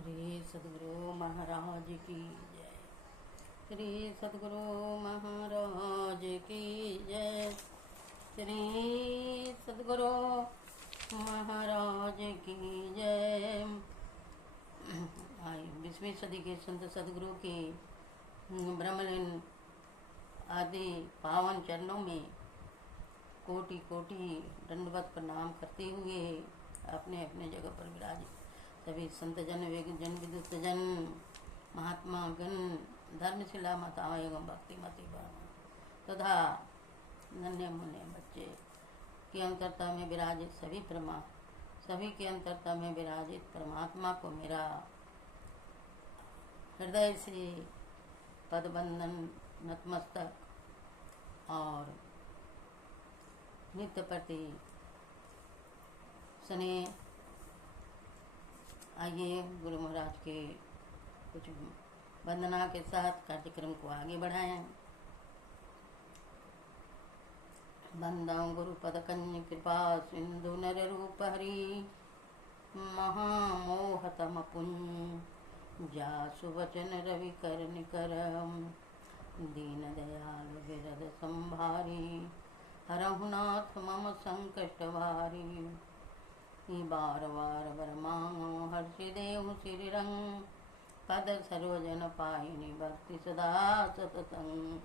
श्री सद्गुरु महाराज की जय। श्री सद्गुरु महाराज की जय। श्री सद्गुरु महाराज की जय। 20वीं सदी के संत सद्गुरु के ब्रह्मलीन आदि पावन चरणों में कोटि कोटि दंडवत प्रणाम करते हुए अपने अपने जगह पर विराजित सभी संत जन, वेग जन, विद्युत जन, महात्मा गण, धर्मशिला माताओं एवं भक्ति मती तथा नन्हे मुन्ने बच्चे के अंतरता में विराजित सभी के अंतरता में विराजित परमात्मा को मेरा हृदय से पदबंधन नतमस्तक और नित्य प्रति स्नेह। आइए गुरु महाराज के कुछ वंदना के साथ कार्यक्रम को आगे बढ़ाएं। बंदाऊं गुरु पद कन्य कृपा सिंधु नर रूप हरि महामोहतम पुंज जासु वचन रवि कर निकरम दीन दयाल विरद संभारी हरहुनाथ मम संकट भारी बार बार बर मांगो हर्षि देहु श्री रंग पद सरोजन पाइनी भक्ति सदा सततंग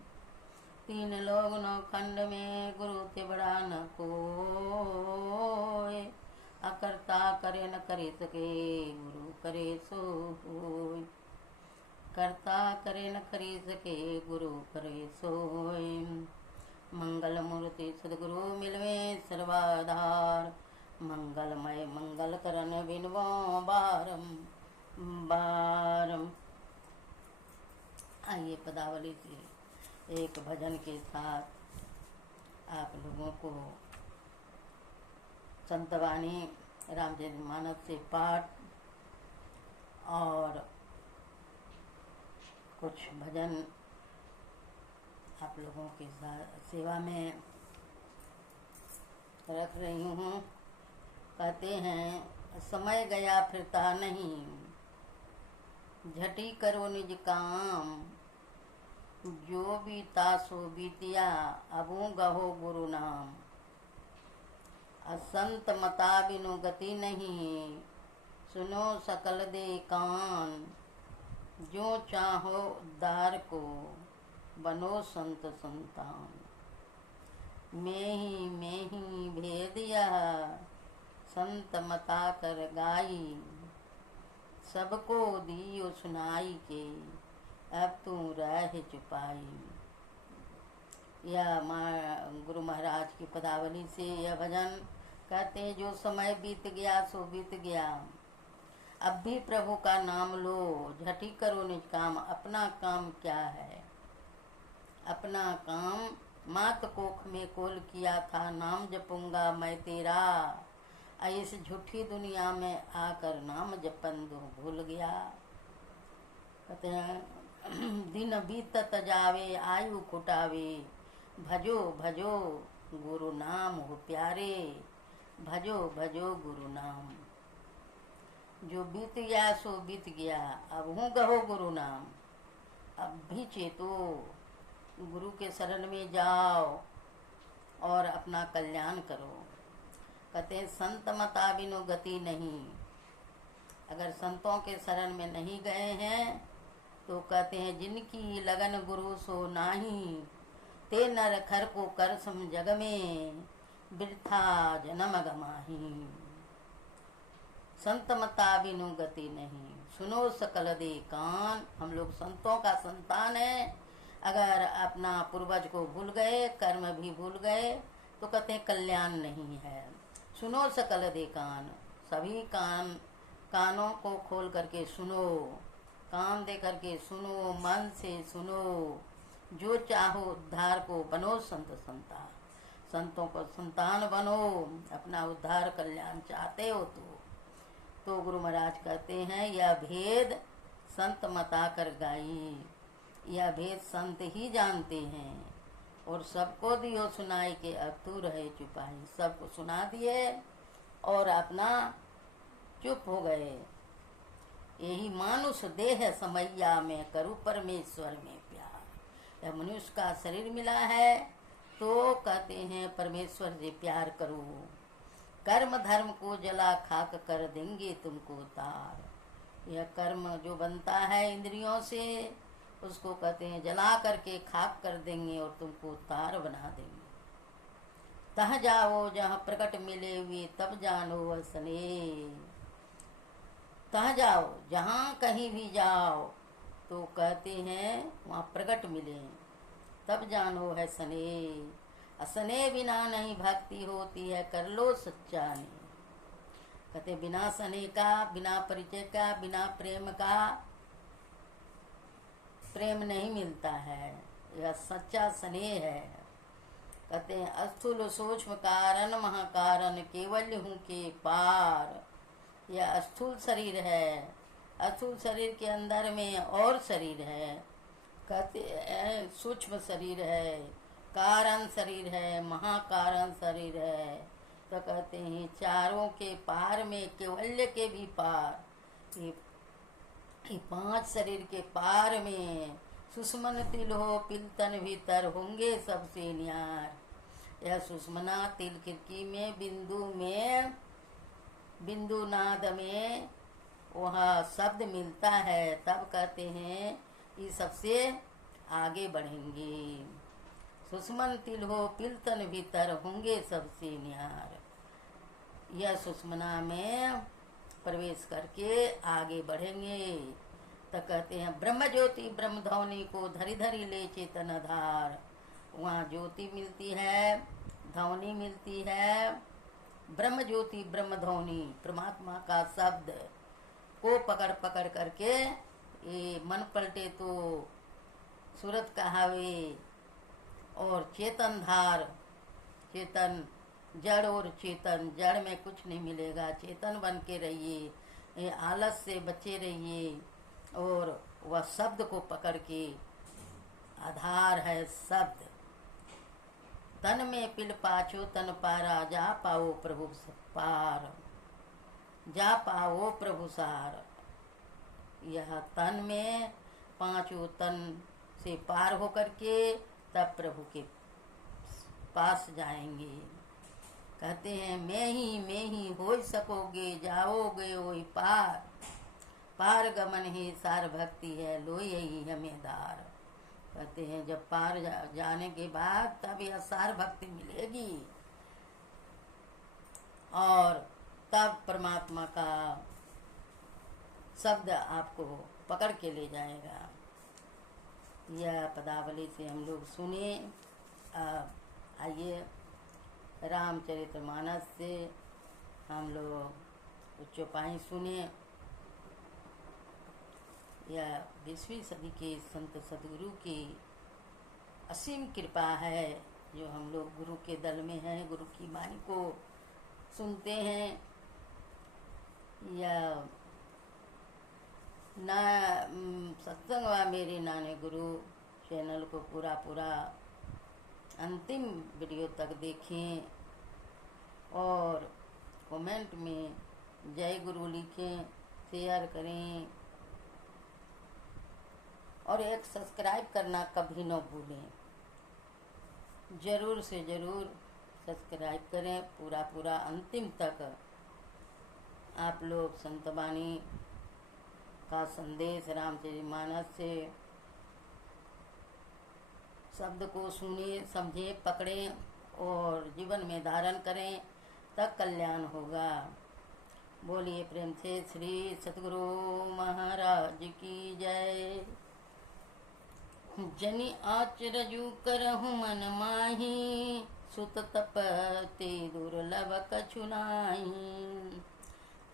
तीन लोग नौ खंड में गुरु ते बड़ा न कोय अकर्ता करे न करे सके गुरु करे सो होय कर्ता करे न करे सके गुरु करे सोय मंगल मूर्ति सदगुरु मिलवे सर्वाधार मंगलमय मंगल करन बिनवो बारम बारम। आइए पदावली से एक भजन के साथ आप लोगों को संतवाणी रामचरितमानस से पाठ और कुछ भजन आप लोगों के सेवा में रख रही हूँ। कहते हैं समय गया फिरता नहीं, झटी करो निज काम, जो बीता सो बीतिया अबू गहो गुरु नाम। असंत मता बिनु गति नहीं, सुनो सकल दे कान, जो चाहो उद्धार को बनो संत संतान। मैं ही भेदिया संत मता कर गाई, सबको दियो सुनाई के अब तू रह चुपाई। यह गुरु महाराज की पदावली से यह भजन कहते जो समय बीत गया सो बीत गया, अब भी प्रभु का नाम लो, झटी करो निज काम। अपना काम क्या है? अपना काम मात कोख में कोल किया था, नाम जपूंगा मैं तेरा। इस झूठी दुनिया में आकर नाम जपन दो भूल गया। कहते हैं दिन बीतत जावे आयु कुटावे, भजो भजो गुरु नाम हो प्यारे, भजो भजो गुरु नाम। जो बीत गया सो बीत गया, अब हूँ गहो गुरु नाम। अब भी चेतो, गुरु के शरण में जाओ और अपना कल्याण करो। कहते हैं संत मता बिनु गति नहीं। अगर संतों के शरण में नहीं गए हैं तो कहते हैं जिनकी लगन गुरु सो नाही, ते नर खर को कर सम जग में, वृथा जन्म गमाही। संत मता बिनु गति नहीं, सुनो सकल दे कान। हम लोग संतों का संतान है। अगर अपना पूर्वज को भूल गए, कर्म भी भूल गए, तो कहते हैं कल्याण नहीं है। सुनो सकल दे कान, सभी कानों को खोल करके सुनो, कान दे करके सुनो, मन से सुनो। जो चाहो उद्धार को बनो संत संतान। संतों को संतान बनो, अपना उद्धार कल्याण चाहते हो तो गुरु महाराज कहते हैं यह भेद संत मता कर गाई। यह भेद संत ही जानते हैं और सबको दियो सुनाई के अब तू रहे चुपाई। सबको सुना दिए और अपना चुप हो गए। यही मानुष देह समैया में करूँ परमेश्वर में प्यार। यह मनुष्य का शरीर मिला है तो कहते हैं परमेश्वर से प्यार करो। कर्म धर्म को जला खाक कर देंगे तुमको तार। यह कर्म जो बनता है इंद्रियों से उसको कहते हैं जला करके खाक कर देंगे और तुमको तार बना देंगे। तह जाओ जहाँ प्रकट मिले हुए तब जानो वसने। तह जाओ जहाँ कहीं भी जाओ तो कहते हैं वहाँ प्रकट मिले तब जानो है सने। असने बिना नहीं भक्ति होती है कर लो सच्चा ने। कहते बिना सने का, बिना परिचय का, बिना प्रेम का प्रेम नहीं मिलता है। यह सच्चा स्नेह है। कहते हैं अस्थूल सूक्ष्म कारण महाकारण केवल हूँ के पार। यह स्थूल शरीर है, स्थूल शरीर के अंदर में और शरीर है। कहते हैं सूक्ष्म शरीर है, कारण शरीर है, महाकारण शरीर है। तो कहते हैं चारों के पार में केवल्य के भी पार। ये 5 शरीर के पार में सुषमन तिल हो पिलतन भीतर होंगे सबसे न्यार। यह सुषमना तिल खिड़की में बिंदु नाद में वह शब्द मिलता है तब कहते हैं ये सबसे आगे बढ़ेंगे। सुषमन तिल हो पिलतन भीतर होंगे सबसे न्यार। यह सुषमना में प्रवेश करके आगे बढ़ेंगे। तो कहते हैं ब्रह्म ज्योति ब्रह्म ध्वनि को धरी धरी ले चेतन आधार। वहाँ ज्योति मिलती है, ध्वनि मिलती है। ब्रह्म ज्योति ब्रह्म ध्वनि परमात्मा का शब्द को पकड़ पकड़ करके ये मन पलटे तो सूरत कहावे। और चेतन धार, चेतन जड़ और चेतन, जड़ में कुछ नहीं मिलेगा, चेतन बन के रहिए, आलस से बचे रहिए। और वह शब्द को पकड़ के, आधार है शब्द। तन में पिल पाछो तन पारा जा पाओ प्रभु पार, जा पाओ प्रभु सार। यह तन में 5 तन से पार होकर के तब प्रभु के पास जाएंगे। कहते हैं मैं ही हो सकोगे जाओगे वही पार। पार गमन ही सार भक्ति है लो यही हमेदार। कहते हैं जब पार जाने के बाद तब यह सार भक्ति मिलेगी और तब परमात्मा का शब्द आपको पकड़ के ले जाएगा। यह पदावली से हम लोग सुने। आइए रामचरितमानस से हम लोग उच्चोपाई सुने। यह 20वीं सदी के संत सदगुरु की असीम कृपा है जो हम लोग गुरु के दल में हैं, गुरु की वाणी को सुनते हैं। यह ना सत्संग व मेरे नाने गुरु चैनल को पूरा अंतिम वीडियो तक देखें और कमेंट में जय गुरु लिखें, शेयर करें और एक सब्सक्राइब करना कभी न भूलें। ज़रूर से ज़रूर सब्सक्राइब करें। पूरा अंतिम तक आप लोग संत वाणी का संदेश रामचरितमानस से शब्द को सुने, समझे, पकड़े और जीवन में धारण करें, तब कल्याण होगा। बोलिए प्रेम से श्री सतगुरु महाराज की जय। जनि आचरजु करहु मन माही, सुत तप ते दुर्लभ कछु नाहि।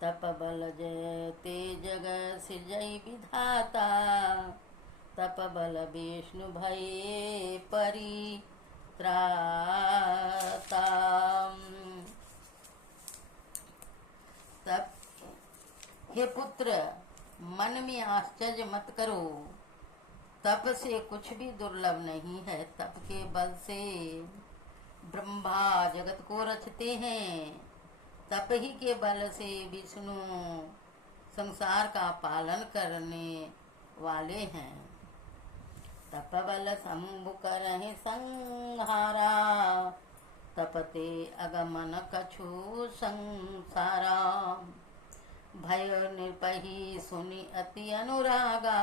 तप बल जय ते जग सृजई विधाता, तप बल विष्णु भये परित्राता। तप हे पुत्र मन में आश्चर्य मत करो, तप से कुछ भी दुर्लभ नहीं है। तप के बल से ब्रह्मा जगत को रचते हैं, तप ही के बल से विष्णु संसार का पालन करने वाले हैं। तपबल शंभु करहि संहारा, तपते अगमन कछु संसारा। भय निर्पही सुनि अति अनुरागा,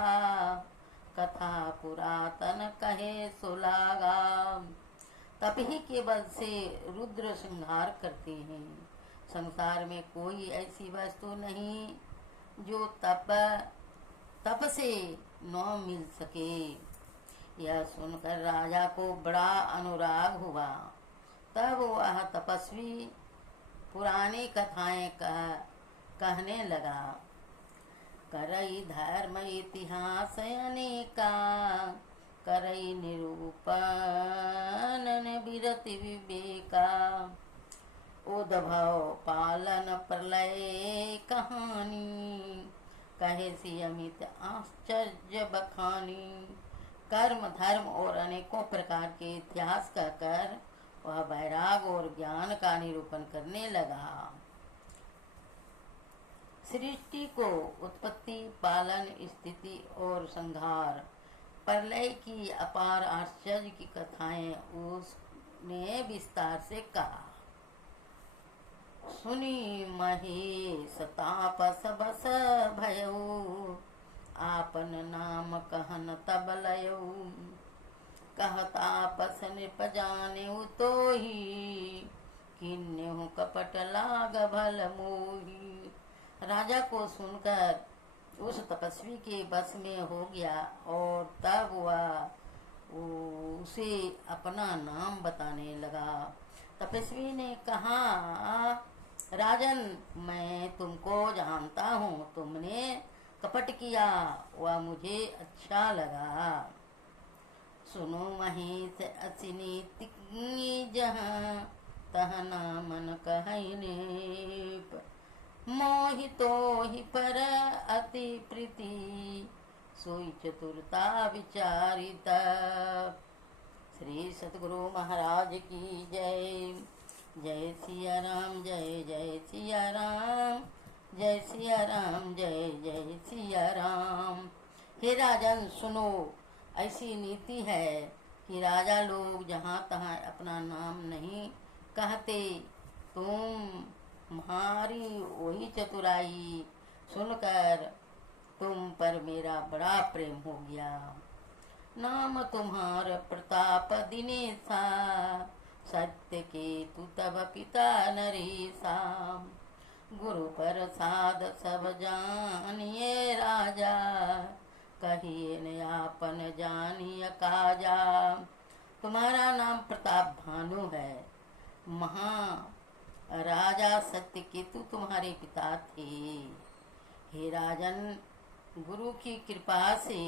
कथा पुरातन कहे सुलागा। तप ही के बल से रुद्र संहार करते हैं। संसार में कोई ऐसी वस्तु नहीं जो तप से न मिल सके। यह सुनकर राजा को बड़ा अनुराग हुआ। तब वह तपस्वी पुरानी कथाएं कहने लगा। करई धर्म इतिहास अनेका, करई निरूपण विरति विवेका। उद्भव पालन प्रलय कहानी, कहे सी अमित आश्चर्य बखानी। कर्म धर्म और अनेकों प्रकार के इतिहास का कर वह वैराग और ज्ञान का निरूपण करने लगा। सृष्टि को उत्पत्ति, पालन, स्थिति और संहार, प्रलय की अपार आश्चर्य की कथाएं उसने विस्तार से कहा। सुनी महेश तापस बस भयऊ, आपन नाम कहन तब लयऊ। कहतापस नृप जानेऊ तोहि, किन्नेहु कपट लाग भल मोही। राजा को सुनकर उस तपस्वी के बस में हो गया और तब वह उसे अपना नाम बताने लगा। तपस्वी ने कहा, राजन, मैं तुमको जानता हूँ। तुमने कपट किया, वह मुझे अच्छा लगा। सुनो महेश असिनी जहाँ, तह नामन कहै नेप। मोहितो ही पर अति प्रीति, सोई चतुरता विचारिता। श्री सतगुरु महाराज की जय। जय सिया राम, जय जय सिया राम, जय सिया राम, जय जय सिया राम। हे राजन सुनो, ऐसी नीति है कि राजा लोग जहाँ तहाँ अपना नाम नहीं कहते। तुम्हारी वही चतुराई सुनकर तुम पर मेरा बड़ा प्रेम हो गया। नाम तुम्हार प्रताप दिनेशा, सत्य के तू तब पिता नरेशा। गुरु प्रसाद सब जानिए राजा, कहिए न आपन जानिए काजा। तुम्हारा नाम प्रताप भानु है। राजा सत्य केतु तुम्हारे पिता थे। हे राजन, गुरु की कृपा से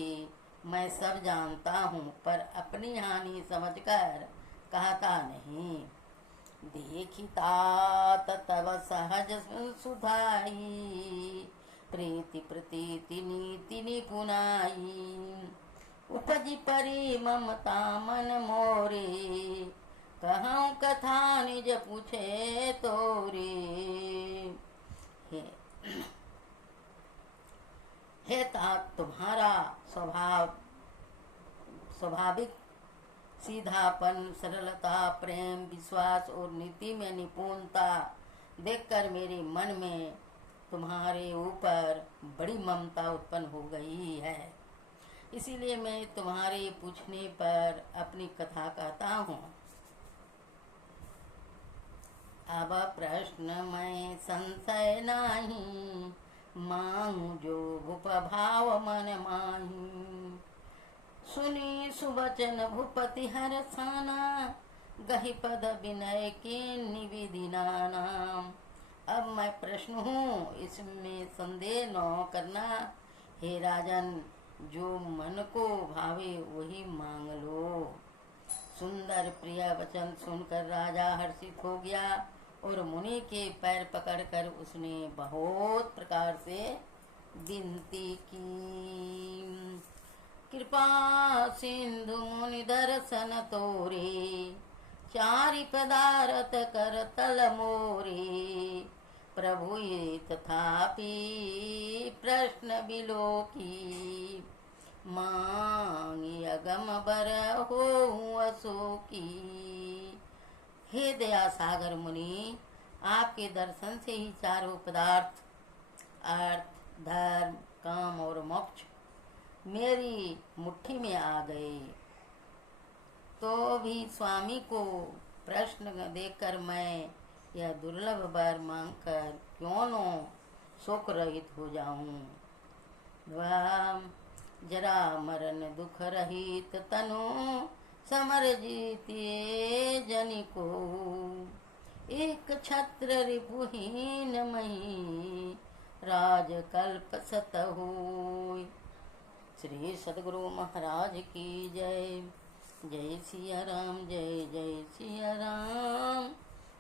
मैं सब जानता हूँ, पर अपनी हानि समझकर कहता नहीं। देखिता तब सहज सुधाई, प्रीति प्रतीति नीति निपुनाई। उपजी परी ममता मन मोरे, कहूँ कथा निज पूछे तोरे। हे तात, तुम्हारा स्वाभाविक सीधापन, सरलता, प्रेम, विश्वास और नीति में निपुणता देखकर मेरे मन में तुम्हारे ऊपर बड़ी ममता उत्पन्न हो गई है। इसीलिए मैं तुम्हारे पूछने पर अपनी कथा कहता हूँ। अब प्रश्न मैं संशय नाही, मांगू जो भूप भाव मन माही। सुनी सुवचन भूपति हरसाना, गहि पद विनय के निविधि नाना। अब मैं प्रश्न हूँ, इसमें संदेह न करना। हे राजन, जो मन को भावे वही मांग लो। सुंदर प्रिय वचन सुनकर राजा हर्षित हो गया और मुनि के पैर पकड़कर उसने बहुत प्रकार से विनती की। कृपा सिंधु मुनि दर्शन तोरे, चारि पदारथ कर तल मोरे। प्रभु ये तथापि प्रश्न बिलो की, मांगी अगम बर हो असो की। हे दया सागर मुनि, आपके दर्शन से ही चारों पदार्थ अर्थ, धर्म, काम और मोक्ष मेरी मुट्ठी में आ गए। तो भी स्वामी को प्रश्न देकर मैं यह दुर्लभ वर मांगकर क्यों नो शोक रहित हो जाऊं। जरा मरण दुख रहित तनु समर जीतिए जनि को, एक छत्र रिपुहीन मही राजकल्प सत होय। श्री सद्गुरु महाराज की जय। जय सिया राम, जय जय सिया राम,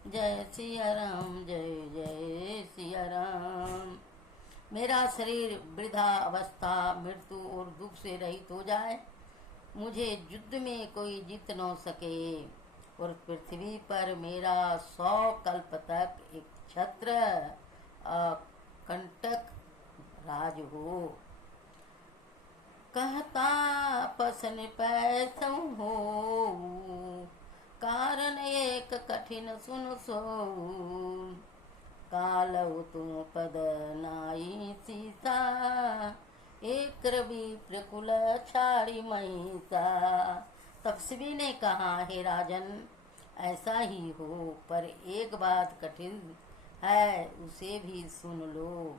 जय सिया राम, जय जय सिया राम। मेरा शरीर वृद्धा अवस्था, मृत्यु और दुख से रहित हो जाए, मुझे युद्ध में कोई जीत न सके, और पृथ्वी पर मेरा 100 कल्प तक एक छत्र कंटक राज हो। कहता पसन पैसौ हो, कारण एक कठिन सुन सो, कालौ तुम पद नाई सीता, एक रवि प्रकुल छाड़ी महिषा। तपस्वी ने कहा, हे राजन, ऐसा ही हो, पर एक बात कठिन है, उसे भी सुन लो।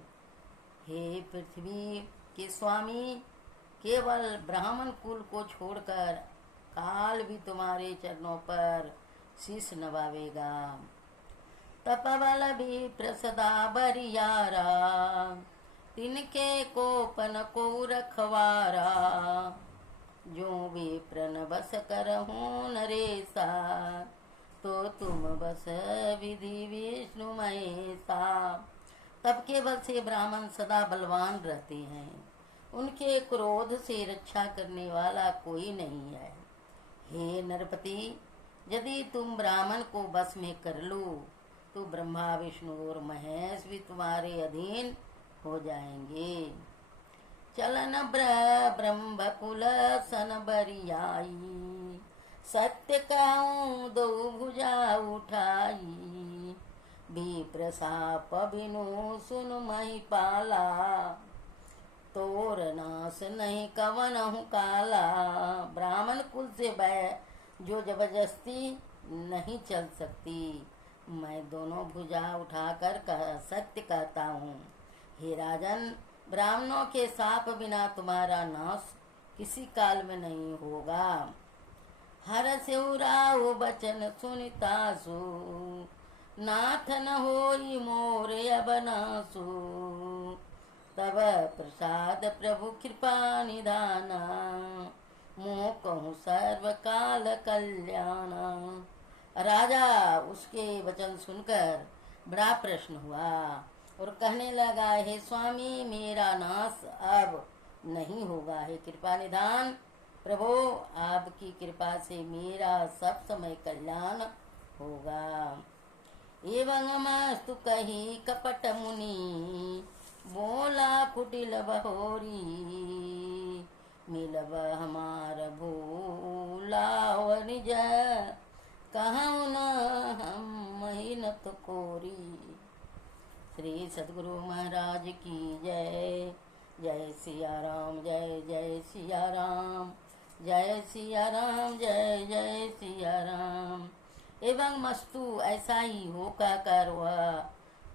हे पृथ्वी के स्वामी, केवल ब्राह्मण कुल को छोड़कर काल भी तुम्हारे चरणों पर शीश नवावेगा। तपबल भी प्रसदा बरियारा, तिनके कोपन को रखवारा, जो भी प्रण बस करहूँ नरेसा, तो तुम बस विधि विष्णु महेशा। तब के बल से ब्राह्मण सदा बलवान रहते हैं, उनके क्रोध से रक्षा करने वाला कोई नहीं है। हे नरपति, यदि तुम ब्राह्मण को बस में कर लो, तो ब्रह्मा विष्णु और महेश भी तुम्हारे अधीन हो जाएंगे। चलन ब्रह्म कुल सन बरियाई, सत्य कहूँ दो भुजा उठाई, विप्र साप बिनु सुन महिपाला, तोर नाश नहीं कवन हूँ काला। ब्राह्मण कुल से वह जो जबरदस्ती नहीं चल सकती, मैं दोनों भुजा उठाकर सत्य कहता हूँ। हे राजन, ब्राह्मणों के साप बिना तुम्हारा नाश किसी काल में नहीं होगा। हर सेउराओ बचन सुनितासु, नाथ न होई मोर अबनासु, तब प्रसाद प्रभु कृपा निधाना, मोह कहूँ सर्व काल कल्याणा। राजा उसके वचन सुनकर बड़ा प्रश्न हुआ और कहने लगा, हे स्वामी, मेरा नाश अब नहीं होगा। हे कृपा निधान प्रभु, आपकी कृपा से मेरा सब समय कल्याण होगा। एवं मस्तु कही कपट मुनि, बोला कुटिल बहोरी, मिलब हमार भूला निज, कहूँ न हम महिनत कोरी। श्री सद्गुरु महाराज की जय। जय सिया राम, जय जय सिया राम, जय सिया राम, जय जय सिया राम। एवं मस्तु ऐसा ही हो कहकर वह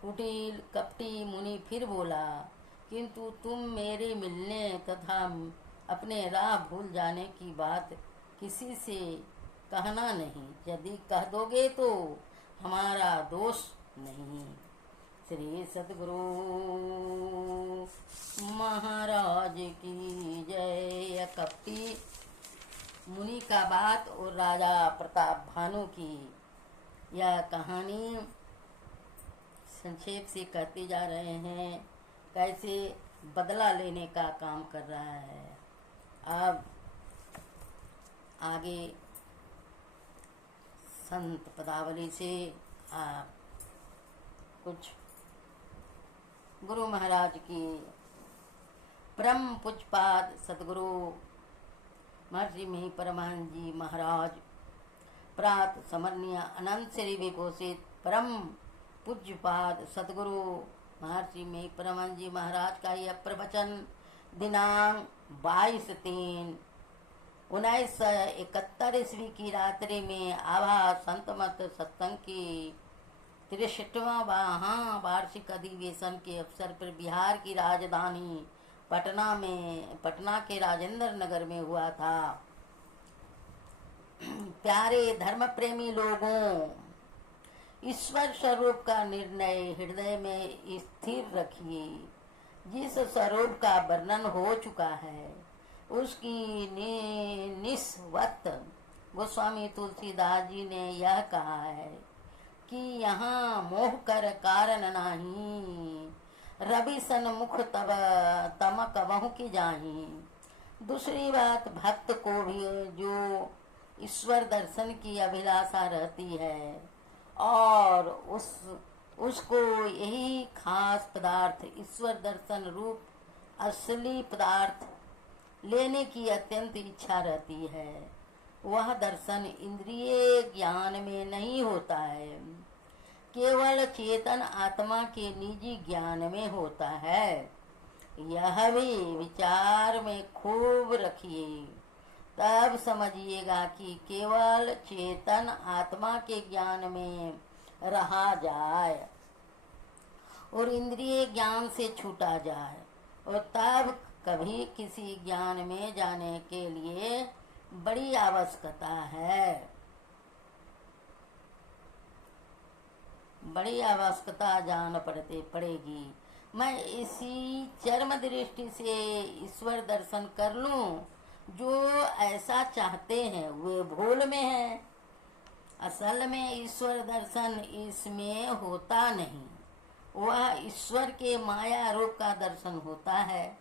कुटिल कपटी मुनि फिर बोला, किंतु तुम मेरे मिलने तथा अपने राह भूल जाने की बात किसी से कहना नहीं, यदि कह दोगे तो हमारा दोष नहीं। श्री सद्गुरु महाराज की जय। कपटी मुनि का बात और राजा प्रताप भानु की यह कहानी संक्षेप से कहते जा रहे हैं, कैसे बदला लेने का काम कर रहा है। अब आगे संत पदावली से कुछ गुरु महाराज की परम पूज्यपाद सदगुरु महर्षि में परमानंद जी महाराज, प्रात समरणीय अनंत श्री विभूषित परम पूज्यपाद सदगुरु महर्षि में परमानंद जी महाराज का यह प्रवचन दिनांक 22/3/1971 ईस्वी की रात्रि में आभा संत मत सत्संग की 63वां वार्षिक अधिवेशन के अवसर पर बिहार की राजधानी पटना के राजेंद्र नगर में हुआ था। प्यारे धर्म प्रेमी लोगों, ईश्वर स्वरूप का निर्णय हृदय में स्थिर रखिए। जिस स्वरूप का वर्णन हो चुका है उसकी निस्वत गोस्वामी तुलसीदास जी ने यह कहा है कि यहाँ मोह कर कारण नाही, रवि सन मुख तब तम कबहु की जाही। दूसरी बात, भक्त को भी जो ईश्वर दर्शन की अभिलाषा रहती है और उसको यही खास पदार्थ ईश्वर दर्शन रूप असली पदार्थ लेने की अत्यंत इच्छा रहती है, वह दर्शन इंद्रिय ज्ञान में नहीं होता है, केवल चेतन आत्मा के निजी ज्ञान में होता है। यह भी विचार में खूब रखिए, तब समझिएगा कि केवल चेतन आत्मा के ज्ञान में रहा जाए और इंद्रिय ज्ञान से छूटा जाए, और तब कभी किसी ज्ञान में जाने के लिए बड़ी आवश्यकता है, बड़ी आवश्यकता जान पड़ेगी। मैं इसी चरम दृष्टि से ईश्वर दर्शन कर लूं, जो ऐसा चाहते हैं वे भूल में है। असल में ईश्वर दर्शन इसमें होता नहीं, वह ईश्वर के माया रूप का दर्शन होता है।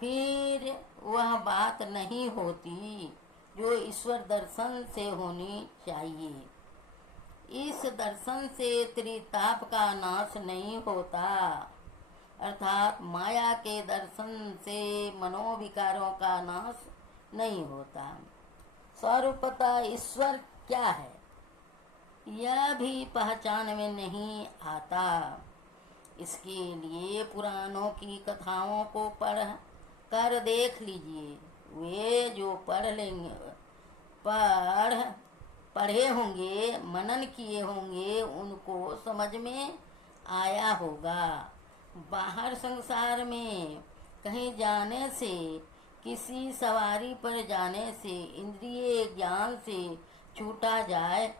फिर वह बात नहीं होती जो ईश्वर दर्शन से होनी चाहिए। इस दर्शन से त्रिताप का नाश नहीं होता, अर्थात माया के दर्शन से मनोविकारों का नाश नहीं होता। स्वरूपतः ईश्वर क्या है यह भी पहचान में नहीं आता। इसके लिए पुराणों की कथाओं को पढ़ कर देख लीजिए। वे जो पढ़े होंगे, मनन किए होंगे, उनको समझ में आया होगा। बाहर संसार में कहीं जाने से, किसी सवारी पर जाने से इंद्रिय ज्ञान से छूटा जाए